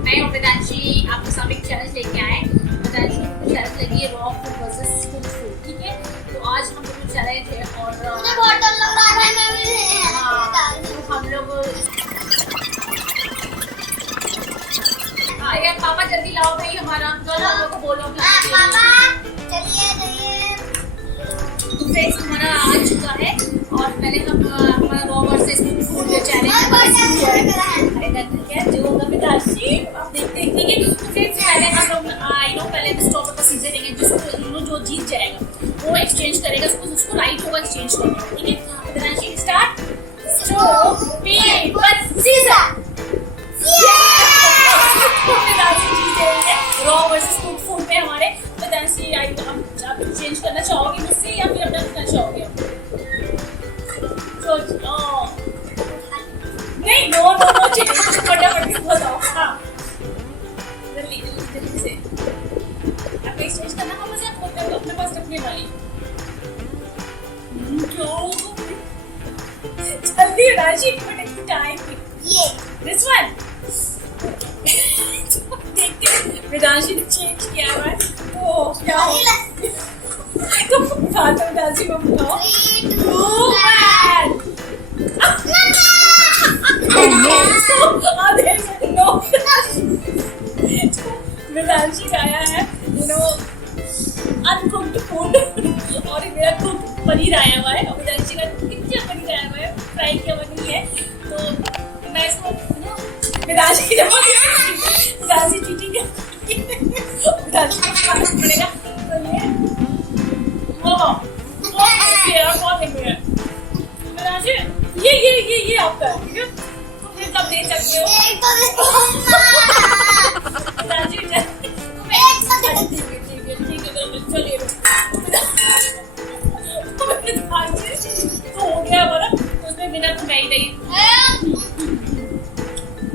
मैं और वेदांशी आपके सामने एक चैलेंज लेके आए। वेदांशी को चैलेंज लगी है raw food versus cook food, ठीक है। तो आज हम लोग चैलेंज है और मुझे बहुत डर लग रहा है। मैं तो हम लोग यार पापा जल्दी लाओ भाई हमारा, लोगों को बोलो पापा चलिए तो फ्रेंड्स हमारा आ चुका है और पहले हम हमारा raw versus cook food challenge जो होगा वेदांशी आप देखते हैं। तो फ्रेंड्स पहले हम लोग पहले स्टॉप पर सीजर देंगे, जिसको जो जीत जाएगा वो एक्सचेंज करेगा, उसको राइट होगा एक्सचेंज करना, ठीक है। Vedanshi start. Stop paper scissor. Raw versus cook food पे हमारे वेदांशी आप चेंज करना चाहोगे मुझसे या फिर अपना रखना चाहोगे? नहीं नो फटाफट बताओ। हाँ जल्दी से आप एक्सचेंज करना होगा मुझे, आप अपने पास रखने वाली जल्दी राशि टाइम ये दिस वन देखते वेदांशी ने चेंज किया है तो क्या होगा? तो वेदांशी को बताओ। वेदांशी खाया है अनकुक्ड फूड और मेरा कुक पनीर आया हुआ है और वेदांशी का कितना पनीर आया हुआ है, फ्राई किया हुआ नहीं है। तो मैं इसको वेदांशी की वेदांशी चीटिंग वेदांशी को खाना पड़ेगा। तो ये बहुत है वेदांशी, ये आपका है, ठीक है। तो फिर आप दे सकते हो चलिए तो हो गया हमारा, उसमें बिना तो नहीं रही।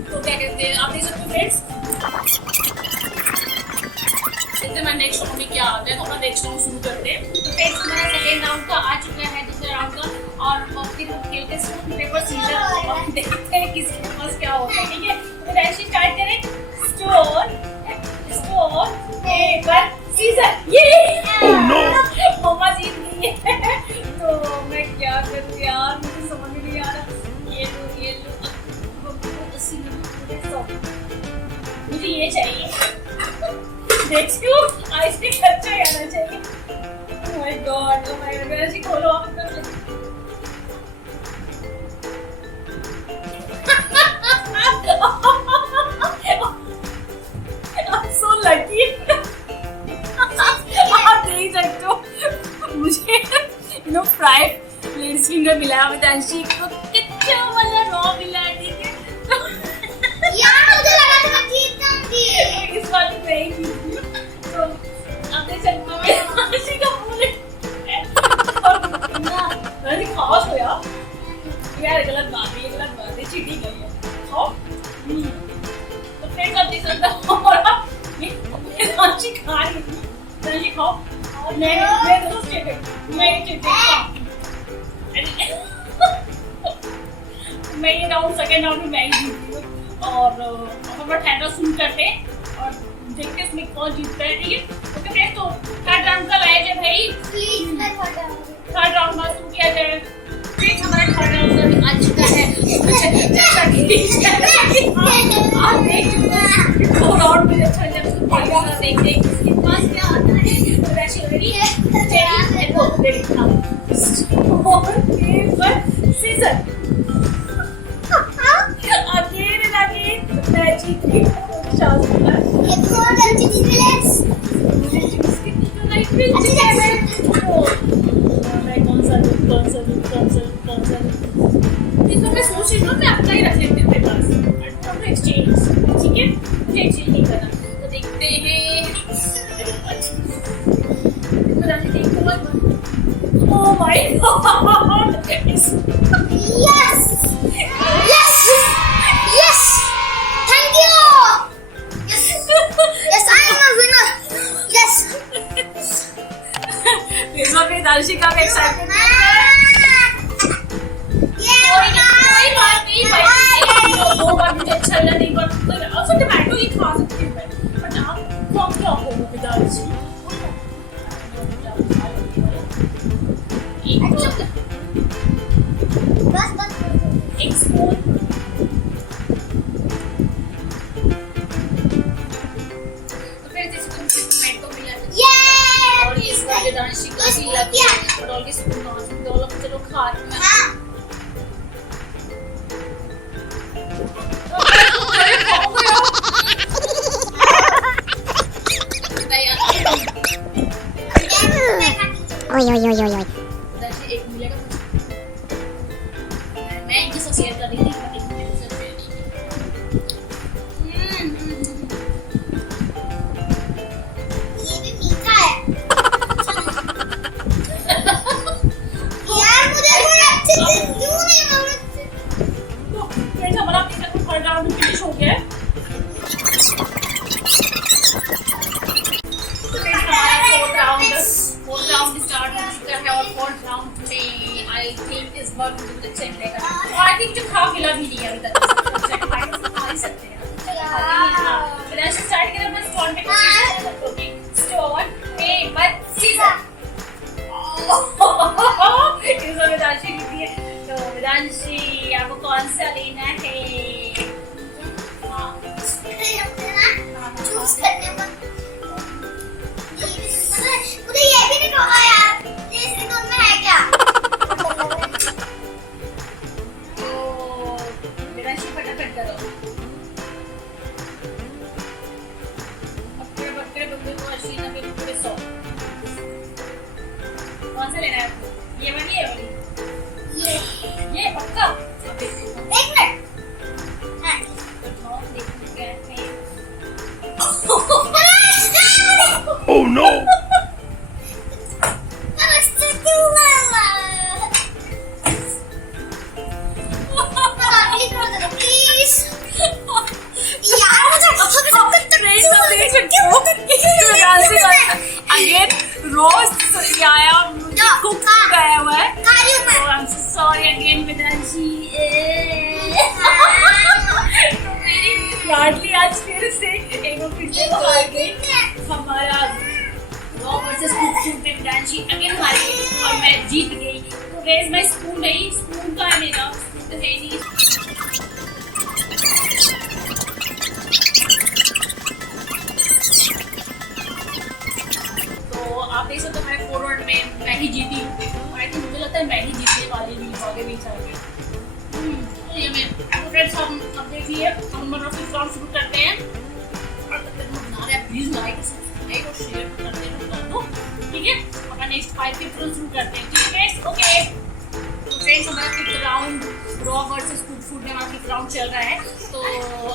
तो क्या कहते हैं आप देख सकते हो फ्रेंड्स। मैं नेक्स्ट राउंड में क्या आता है तो अपना नेक्स्ट राउंड शुरू करते हैं। तो फ्रेंड्स हमारा सेकेंड राउंड का आ चुका है, दूसरे राउंड का, और फिर हम खेलते स्टोन पेपर सीजर और देखते हैं किसके पास क्या होता है, ठीक है। तो वैसे स्टार्ट करें। Stone paper scissor. ये मम्मा जीत गई है। तो मैं क्या करूं यार, मुझे समझ में नहीं आ रहा। ये मुझे ये चाहिए, देखती हूँ आइसक्रीम अच्छा ही आना चाहिए। Oh my God, oh my God, वैसे खोलो आप अपना। I'm so lucky। आप देख सकते हो मुझे फ्राइड लेडीज फिंगर मिला है, वेदांशी को कच्चा वाला रॉ मिला है, ठीक है। यार मुझे लगा था मैं जीत जाऊंगी। इस बार तो मैं ही जीती हूँ। तो आप देख सकते हो वेदांशी का पूरे वैसे खाओ तो यार गलत बात है, चीटिंग कर लिया। खाओ। तो फ्रेंड्स आप देख सकते हो वेदांशी खा रही है, वेदांशी खाओ। मैं तो चीटिंग मैं ये राउंड सेकेंड राउंड में मैं ही जीती हूँ और हम लोग थर्ड राउंड शुरू करते हैं और देखते हैं इसमें कौन जीतता है, ठीक है। ओके फ्रेंड्स तो थर्ड राउंड का लाया जाए भाई, प्लीज थर्ड राउंड में शुरू किया जाए। फ्रेंड्स हमारा थर्ड राउंड का आ चुका है। आप देख चुके हैं दो राउंड में देखते हैं किसके पास क्या आता है। तो वैसे रेडी है, ready go, ready now. Stone paper scissor. Again मैं जीत गई। ये कौन अच्छी चीज मिलेस? मुझे चिप्स की तो नहीं मिलती है। मैं कौन सा इसमें मैं सोच रही हूँ मैं अपना ही रख लेती हूँ मेरे पास। अच्छी लगी है डॉल की स्पून डॉल चलो खा रही हूँ हाँ ओए ओए ओए ओए एक मिलेगा मैं इनके साथ शेयर कर रही थी बट एक मेरे साथ शेयर नहीं ये भी मीठा है यार मुझे कोई अच्छे से क्यों नहीं मालूम तो फ्रेंड्स हमारा अभी तक थर्ड राउंड फिनिश हो गया है फोर्थ राउंड स्टार्ट हो चुका है और फोर्थ राउंड में आई थिंक इस बार मुझे अच्छा मिलेगा और आई थिंक जो खा खिला भी नहीं है अभी तक खा ही सकते हैं फिर स्टार्ट करें बस स्टोन पे ओके स्टोन पेपर सीजर इसमें वेदांशी लिखी है तो वेदांशी आपको कौन सा लेना है चूज करने पर मुझे ये भी नहीं होगा यार ये इस दूध में है क्या तो वेदांशी फटाफट करो अपने बकरे बकरे को अस्सी नब्बे रुपए 100 कौन सा लेना है आपको ये वाली ये पक्का एक मिनट Oh no अगेन रोज आया कुक गया हुआ है तो I am so sorry again Vedanshi लाडली आज फिर से एक बार फिर से हार गई हमारा रॉ वर्सेस कुक शूट में वेदांशी अगेन हार गई और मैं जीत गई तो वेयर इज माय स्पून नहीं स्पून का है मेरा स्पून तो है नहीं तो आप देख सकते हो हमारे फॉरवर्ड में मैं ही जीती हूँ आई थिंक मुझे लगता है मैं ही जीतने वाली भी आगे भी चल ये मैं तो फ्रेंड्स हम अब देखिए हम फिर काम शुरू करते हैं और तब तक हम बना रहे हैं प्लीज लाइक सब्सक्राइब और शेयर कर दो ठीक है अपना नेक्स्ट 5 फिफ्थ राउंड शुरू करते हैं ठीक है ओके तो फ्रेंड्स हमारा fifth round raw versus cook food में हमारा फिफ्थ राउंड चल रहा है तो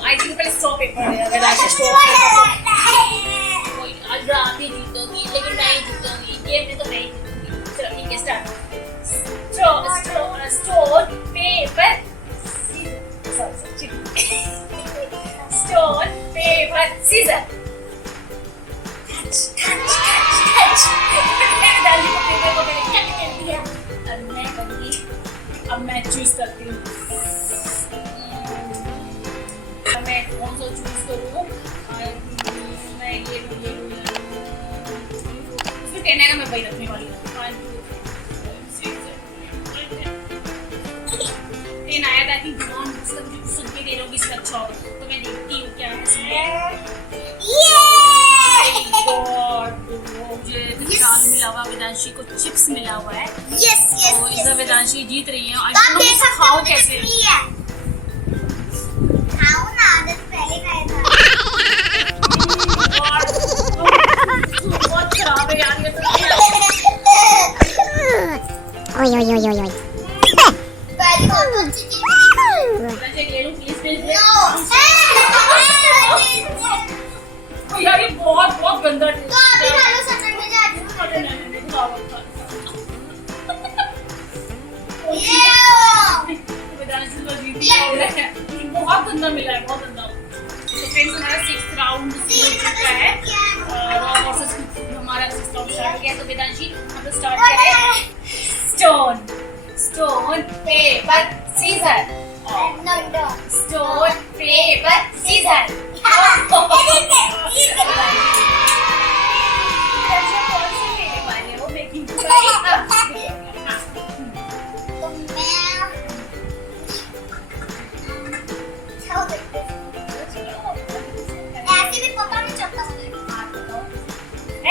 आई थिंक पहले स्टॉप पेपर है वेदांशी स्टॉप पेपर कोई आज आप ही जीतोगी लेकिन मैं ही जीतूंगी गेम में तो मैं ही जीतूंगी चलो ठीक है start stone paper stone paper scissor अब मैं चूज करती हूँ मैं कौन सा चूज करूँ मैं ये उसमें कहना है मैं वही रखने वाली हूँ 10 आया था कि जॉन सुन के दे रहोगी इसका अच्छा होगा तो मैं देखती हूँ क्या है मुझे दाल मिला हुआ वेदांशी को चिप्स मिला हुआ है तो इधर वेदांशी जीत रही है और खाओ कैसे बहुत खराब है यार ये तो ओए ओए ओए ओए यार ये बहुत गंदा बहुत गंदा मिला है बहुत गंदा तो फ्रेंड्स हमारा 6th राउंड हो चुका है रॉ वर्सेस कुक हमारा 6th राउंड स्टार्ट हो गया तो वेदांशी हम लोग स्टार्ट करें stone paper scissor stone paper scissor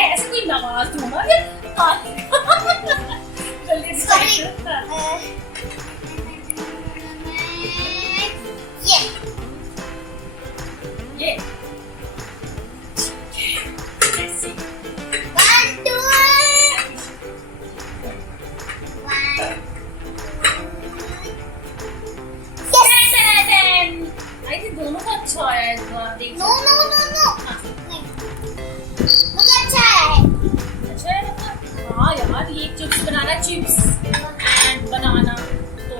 ऐसे कोई नवाज दूंगा जल्दी Sorry. decide कर। ये ये Let's see. 1 2 1 आई थिंक दोनों का अच्छा आया है इस बार देख नो नो नो नो हाँ। मुझे अच्छा है अच्छा है मतलब हाँ यार ये चिप्स बनाना चिप्स एंड बनाना तो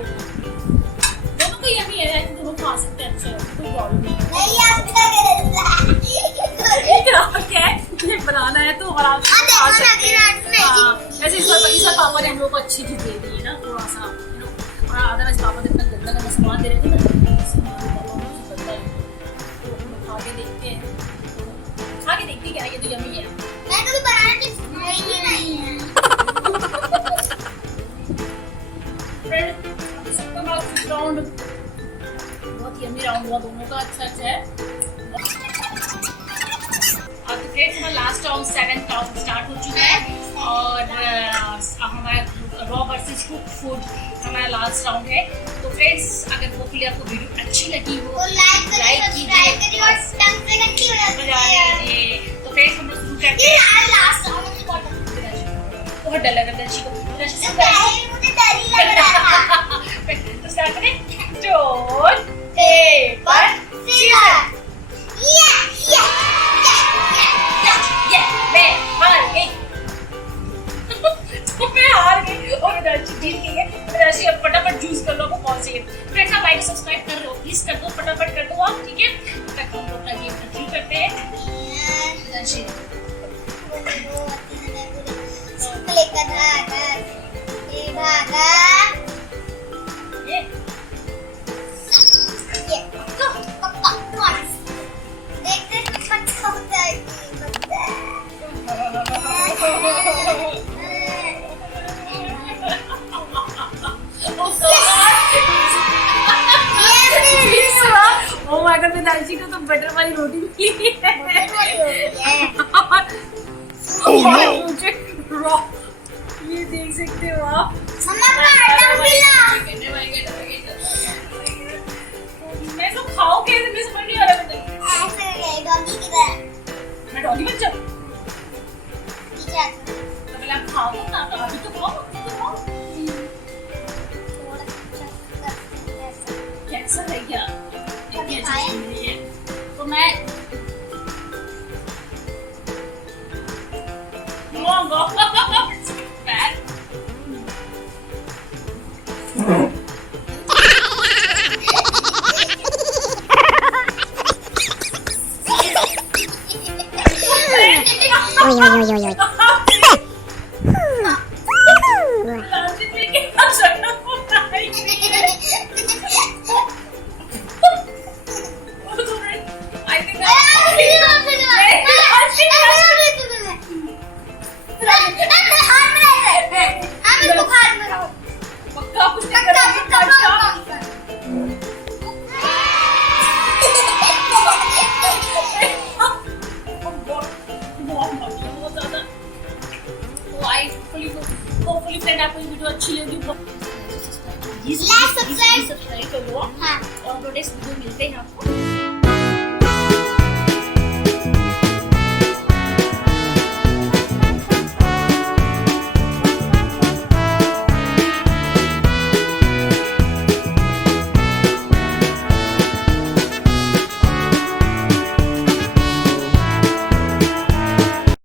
दोनों को यही है आई थिंक दोनों खा सकते हैं अच्छे कोई प्रॉब्लम नहीं है नहीं आता क्या है ये बनाना है तो आराम से खा सकते हैं हाँ, वैसे इस बार पापा ने हम लोग को अच्छी चीज दे दी है ना थोड़ा सा और अदरवाइज पापा ने इतना गंदा गंदा सामान दे रहे थे ना तो खा के देखते हैं खा के देखते क्या है, ये तो यम्मी है मैं कभी बनाना खाई ही नहीं है फ्रेंड अभी सबका लास्ट राउंड बहुत यम्मी राउंड हुआ दोनों का अच्छा है और तो फ्रेंड्स हमारा last round 7th round start हो चुका है और हमारा रॉ वर्सेस कुक फूड हमारा लास्ट राउंड है तो फ्रेंड्स अगर होपफुली आपको वीडियो अच्छी लगी हो तो लाइक लाइक करिए कीजिए सब्सक्राइब करिए और टंग से घंटी बजा बजा दीजिए दीजिए तो फ्रेंड्स हम लोग शुरू करते ये हैं लास्ट राउंड में बहुत बहुत डर लग रहा है दर्शी को दर्शी से पहले मुझे डर ही लग रहा था तो स्टार्ट करें डोंट पेपर सीजर ये मैं हार गई तो मैं हार गई और दर्शी जीत गई है दर्शी अब फटाफट चूज कर लो आपको कौन सी है फ्रेंड्स आप लाइक सब्सक्राइब कर रहे हो प्लीज कर दो फटाफट कर दो आप ठीक है तब तक हम लोग अपना गेम कंटिन्यू करते हैं दर्शी ये ओ माय गॉड दर्शी को तो बटर वाली रोटी मिली है Oh no! मुझे रॉ ये देख सकते हो आप मैं तो खाओ कैसे मुझे समझ नहीं आ रहा मैं डॉगी बन जाऊं तो पहले आप खाओ ना तो अभी तो खाओ कैसा है क्या इतनी अच्छी चीज मिली है तो मैं bad Oi, oi, oi, oi, oi.